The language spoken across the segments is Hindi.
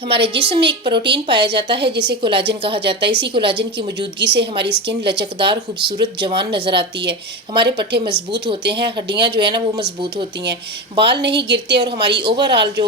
हमारे जिस्म में एक प्रोटीन पाया जाता है जिसे कोलाजन कहा जाता है। इसी कोलाजन की मौजूदगी से हमारी स्किन लचकदार, खूबसूरत, जवान नज़र आती है। हमारे पट्टे मजबूत होते हैं, हड्डियां जो है ना वो मजबूत होती हैं, बाल नहीं गिरते और हमारी ओवरऑल जो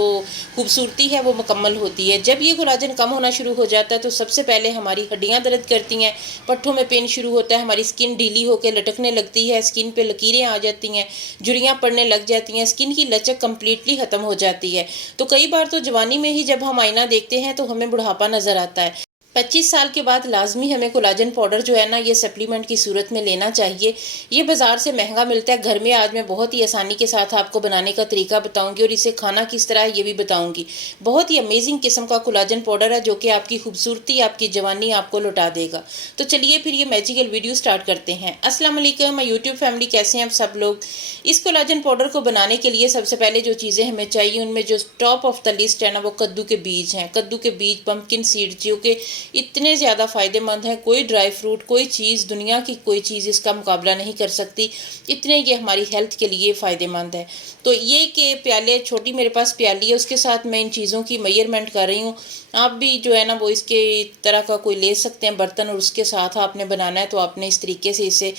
खूबसूरती है वो मुकम्मल होती है। जब ये कोलाजन कम होना शुरू हो जाता है तो सबसे पहले हमारी हड्डियाँ दर्द करती हैं, पट्टों में पेन शुरू होता है, हमारी स्किन ढीली होकर लटकने लगती है, स्किन पे लकीरें आ जाती हैं, झुर्रियाँ पड़ने लग जाती हैं, स्किन की लचक कम्प्लीटली ख़त्म हो जाती है। तो कई बार तो जवानी में ही जब हम आईना देखते हैं तो हमें बुढ़ापा नजर आता है। 25 साल के बाद लाजमी हमें कोलाजन पाउडर जो है ना ये सप्लीमेंट की सूरत में लेना चाहिए। ये बाज़ार से महंगा मिलता है, घर में आज मैं बहुत ही आसानी के साथ आपको बनाने का तरीका बताऊंगी और इसे खाना किस तरह है ये भी बताऊंगी। बहुत ही अमेजिंग किस्म का कोलाजन पाउडर है जो कि आपकी खूबसूरती, आपकी जवानी आपको लौटा देगा। तो चलिए फिर ये मैजिकल वीडियो स्टार्ट करते हैं। अस्सलाम वालेकुम माय यूट्यूब फैमिली, कैसे हैं आप सब लोग। इस कोलाजन पाउडर को बनाने के लिए सबसे पहले जो चीज़ें हमें चाहिए उनमें जो टॉप ऑफ द लिस्ट है ना वो कद्दू के बीज हैं। कद्दू के बीज, पम्पकिन सीड, जो कि इतने ज़्यादा फ़ायदेमंद हैं, कोई ड्राई फ्रूट, कोई चीज़, दुनिया की कोई चीज़ इसका मुकाबला नहीं कर सकती। इतने ये हमारी हेल्थ के लिए फ़ायदेमंद है। तो ये कि प्याले, छोटी मेरे पास प्याली है, उसके साथ मैं इन चीज़ों की मेजरमेंट कर रही हूँ। आप भी जो है ना वो इसके तरह का कोई ले सकते हैं बर्तन और उसके साथ आपने बनाना है तो आपने इस तरीके से इसे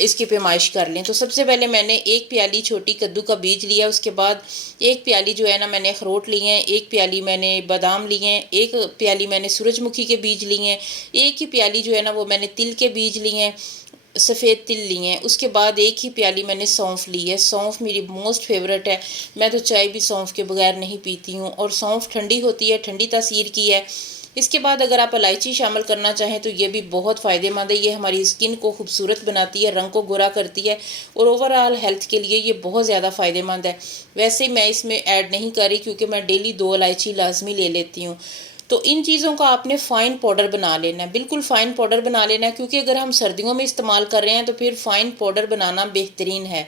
इसकी पैमाइश कर लें। तो सबसे पहले मैंने एक प्याली छोटी कद्दू का बीज लिया, उसके बाद एक प्याली जो है ना मैंने अखरोट लिए हैं, एक प्याली मैंने बादाम लिए हैं, एक प्याली मैंने सूरजमुखी के बीज लिए हैं, एक ही प्याली जो है ना वो मैंने तिल के बीज लिए हैं, सफ़ेद तिल लिए हैं। उसके बाद एक ही प्याली मैंने सौंफ ली है। सौंफ मेरी मोस्ट फेवरेट है, मैं तो चाय भी सौंफ के बगैर नहीं पीती हूँ और सौंफ ठंडी होती है, ठंडी तासीर की है। इसके बाद अगर आप इलायची शामिल करना चाहें तो ये भी बहुत फ़ायदेमंद है। ये हमारी स्किन को खूबसूरत बनाती है, रंग को गोरा करती है और ओवरऑल हेल्थ के लिए ये बहुत ज़्यादा फ़ायदेमंद है। वैसे मैं इसमें ऐड नहीं कर रही क्योंकि मैं डेली 2 इलायची लाजमी ले लेती हूँ। तो इन चीज़ों का आपने फ़ाइन पाउडर बना लेना है, बिल्कुल फ़ाइन पाउडर बना लेना है, क्योंकि अगर हम सर्दियों में इस्तेमाल कर रहे हैं तो फिर फ़ाइन पाउडर बनाना बेहतरीन है।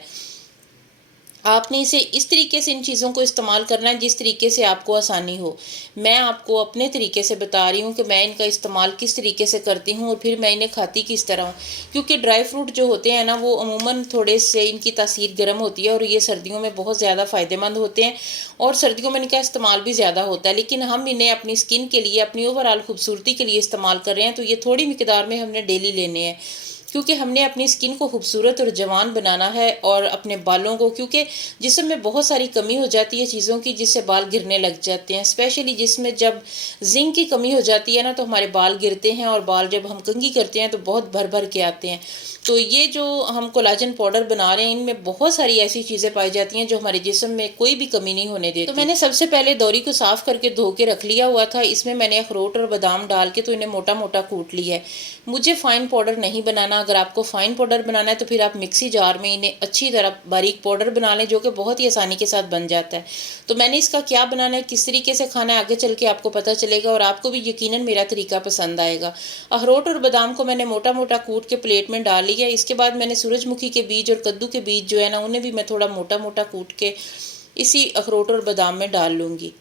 आपने इसे इस तरीके से इन चीज़ों को इस्तेमाल करना है जिस तरीके से आपको आसानी हो। मैं आपको अपने तरीके से बता रही हूँ कि मैं इनका इस्तेमाल किस तरीके से करती हूँ और फिर मैं इन्हें खाती किस तरह हूँ। क्योंकि ड्राई फ्रूट जो होते हैं ना वो अमूमन थोड़े से इनकी तासीर गर्म होती है और ये सर्दियों में बहुत ज़्यादा फ़ायदेमंद होते हैं और सर्दियों में इनका इस्तेमाल भी ज़्यादा होता है। लेकिन हम इन्हें अपनी स्किन के लिए, अपनी ओवरऑल खूबसूरती के लिए इस्तेमाल कर रहे हैं तो ये थोड़ी मिकदार में हमने डेली लेने हैं, क्योंकि हमने अपनी स्किन को खूबसूरत और जवान बनाना है और अपने बालों को, क्योंकि जिस्म में बहुत सारी कमी हो जाती है चीज़ों की जिससे बाल गिरने लग जाते हैं। स्पेशली जिसमें जब जिंक की कमी हो जाती है ना तो हमारे बाल गिरते हैं और बाल जब हम कंघी करते हैं तो बहुत भर भर के आते हैं। तो ये जो हम कोलाजन पाउडर बना रहे हैं इनमें बहुत सारी ऐसी चीज़ें पाई जाती हैं जो हमारे जिस्म में कोई भी कमी नहीं होने देती। तो मैंने सबसे पहले दौरी को साफ़ करके धो के रख लिया हुआ था। इसमें मैंने अखरोट और बादाम डाल के तो इन्हें मोटा मोटा कूट लिया है। मुझे फ़ाइन पाउडर नहीं बनाना। अगर आपको फ़ाइन पाउडर बनाना है तो फिर आप मिक्सी जार में इन्हें अच्छी तरह बारीक पाउडर बना लें, जो कि बहुत ही आसानी के साथ बन जाता है। तो मैंने इसका क्या बनाना है, किस तरीके से खाना है, आगे चल के आपको पता चलेगा और आपको भी यकीनन मेरा तरीका पसंद आएगा। अखरोट और बादाम को मैंने मोटा मोटा कूट के प्लेट में डाल लिया। इसके बाद मैंने सूरजमुखी के बीज और कद्दू के बीज जो है ना उन्हें भी मैं थोड़ा मोटा मोटा कूट के इसी अखरोट और बादाम में डाल लूँगी।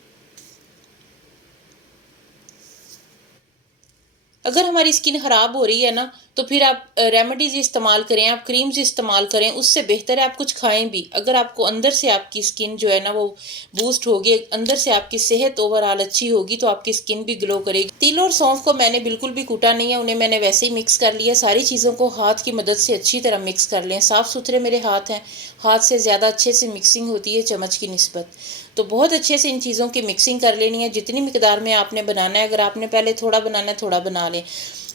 अगर हमारी स्किन ख़राब हो रही है ना तो फिर आप रेमेडीज़ इस्तेमाल करें, आप क्रीम्स इस्तेमाल करें, उससे बेहतर है आप कुछ खाएं भी। अगर आपको अंदर से आपकी स्किन जो है ना वो बूस्ट होगी, अंदर से आपकी सेहत ओवरऑल अच्छी होगी तो आपकी स्किन भी ग्लो करेगी। तिल और सौंफ को मैंने बिल्कुल भी कूटा नहीं है, उन्हें मैंने वैसे ही मिक्स कर लिया। सारी चीज़ों को हाथ की मदद से अच्छी तरह मिक्स कर लें। साफ़ सुथरे मेरे हाथ हैं, हाथ से ज़्यादा अच्छे से मिक्सिंग होती है चम्मच की निस्बत। तो बहुत अच्छे से इन चीज़ों की मिक्सिंग कर लेनी है। जितनी मिकदार में आपने बनाना है, अगर आपने पहले थोड़ा बनाना है थोड़ा बना लें।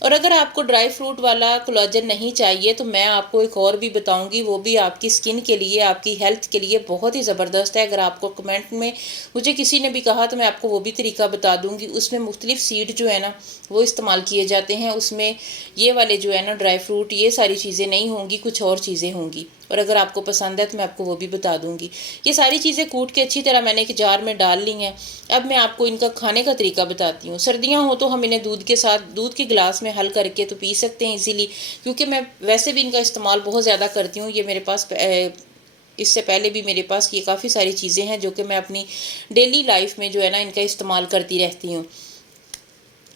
और अगर आपको ड्राई फ्रूट वाला कोलाजन नहीं चाहिए तो मैं आपको एक और भी बताऊंगी, वो भी आपकी स्किन के लिए, आपकी हेल्थ के लिए बहुत ही ज़बरदस्त है। अगर आपको कमेंट में मुझे किसी ने भी कहा तो मैं आपको वो भी तरीका बता दूंगी। उसमें मुख्तलिफ सीड जो है ना वो इस्तेमाल किए जाते हैं। उसमें ये वाले जो है ना ड्राई फ्रूट, ये सारी चीज़ें नहीं होंगी, कुछ और चीज़ें होंगी। और अगर आपको पसंद है तो मैं आपको वो भी बता दूंगी। ये सारी चीज़ें कूट के अच्छी तरह मैंने एक जार में डाल ली हैं। अब मैं आपको इनका खाने का तरीका बताती हूँ। सर्दियाँ हो तो हम इन्हें दूध के साथ, दूध के गिलास में हल करके तो पी सकते हैं इजीली, क्योंकि मैं वैसे भी इनका इस्तेमाल बहुत ज़्यादा करती हूँ। ये मेरे पास इससे पहले भी मेरे पास ये काफ़ी सारी चीज़ें हैं जो कि मैं अपनी डेली लाइफ में जो है ना इनका इस्तेमाल करती रहती हूँ।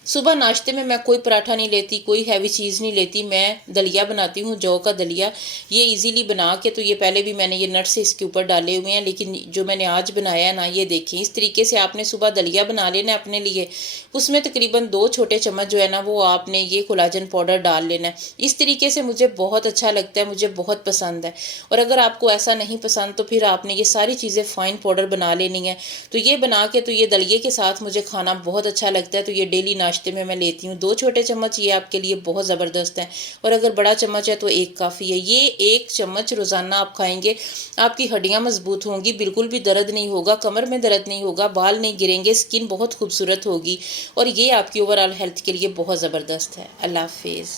सुबह नाश्ते में मैं कोई पराठा नहीं लेती, कोई हैवी चीज़ नहीं लेती, मैं दलिया बनाती हूँ, जौ का दलिया। ये इजीली बना के, तो ये पहले भी मैंने ये नट्स इसके ऊपर डाले हुए हैं, लेकिन जो मैंने आज बनाया है ना, ये देखें, इस तरीके से आपने सुबह दलिया बना लेना है अपने लिए। उसमें तकरीबन 2 छोटे चम्मच जो है ना, वो आपने ये कोलाजन पाउडर डाल लेना है। इस तरीके से मुझे बहुत अच्छा लगता है, मुझे बहुत पसंद है। और अगर आपको ऐसा नहीं पसंद तो फिर आपने ये सारी चीज़ें फ़ाइन पाउडर बना लेनी है। तो ये बना के, तो ये दलिए के साथ मुझे खाना बहुत अच्छा लगता है, तो ये डेली नाश्ते में मैं लेती हूँ। 2 छोटे चम्मच ये आपके लिए बहुत ज़बरदस्त हैं, और अगर बड़ा चम्मच है तो 1 काफ़ी है। ये 1 चम्मच रोज़ाना आप खाएंगे, आपकी हड्डियाँ मजबूत होंगी, बिल्कुल भी दर्द नहीं होगा, कमर में दर्द नहीं होगा, बाल नहीं गिरेंगे, स्किन बहुत खूबसूरत होगी, और ये आपकी ओवरऑल हेल्थ के लिए बहुत ज़बरदस्त है। अल्लाह हाफिज़।